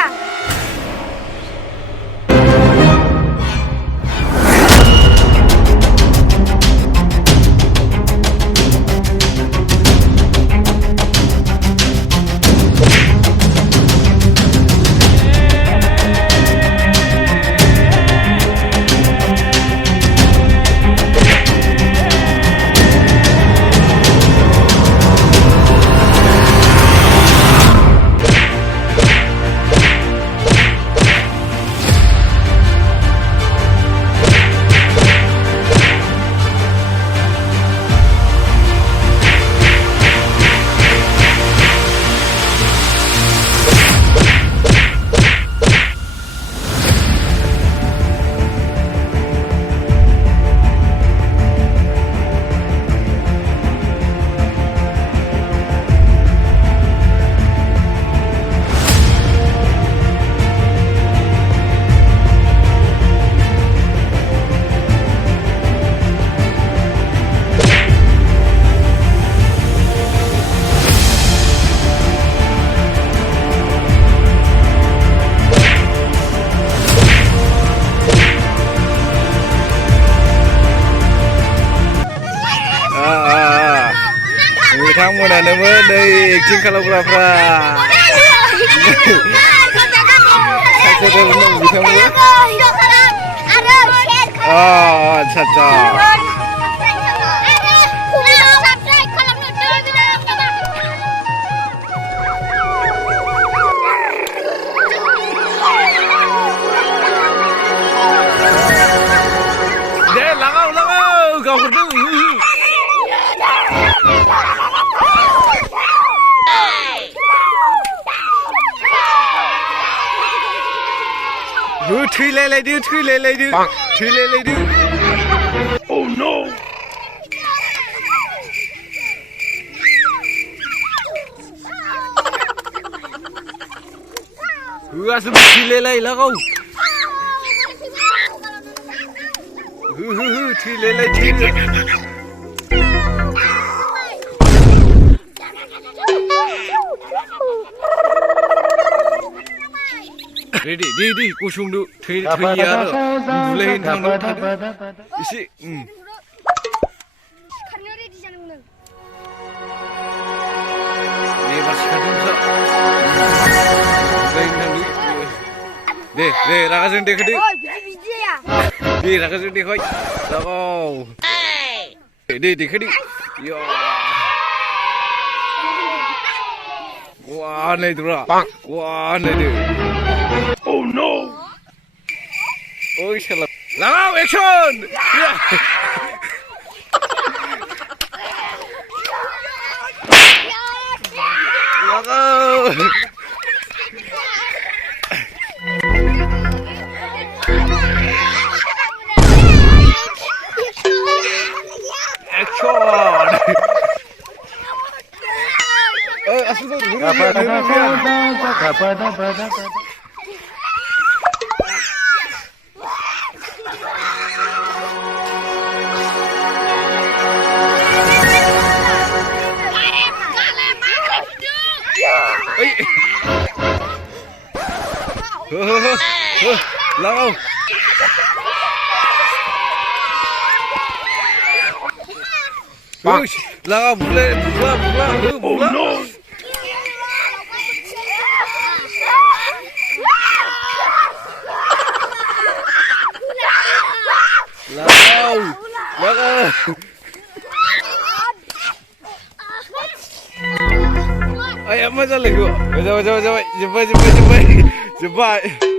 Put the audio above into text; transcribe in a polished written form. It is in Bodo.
ya. बिथांमोनानोमोन नै एक्टिं खालामग्राफ्रा आच्छा आच्छा दे लागाव लागाव गावहरदों थैलायलायदो Oh no होआसो थैलायलाय लागाव थैलायलाय रेडी दे गुसुंदो थैया आरो उन्दुलायहैनो थांनो थादो एसे सिखारनो रेडि जानांगोन एबार सिखारदों दे रागाजों देखायदो दे रागाजों देखाय लागाव दे देखायदो गवा नायदोरा गवा नायदो Oh no! Oh, shall I? Now, action! Lao Lao Oh no Ay, apa salah gua? Jumpa.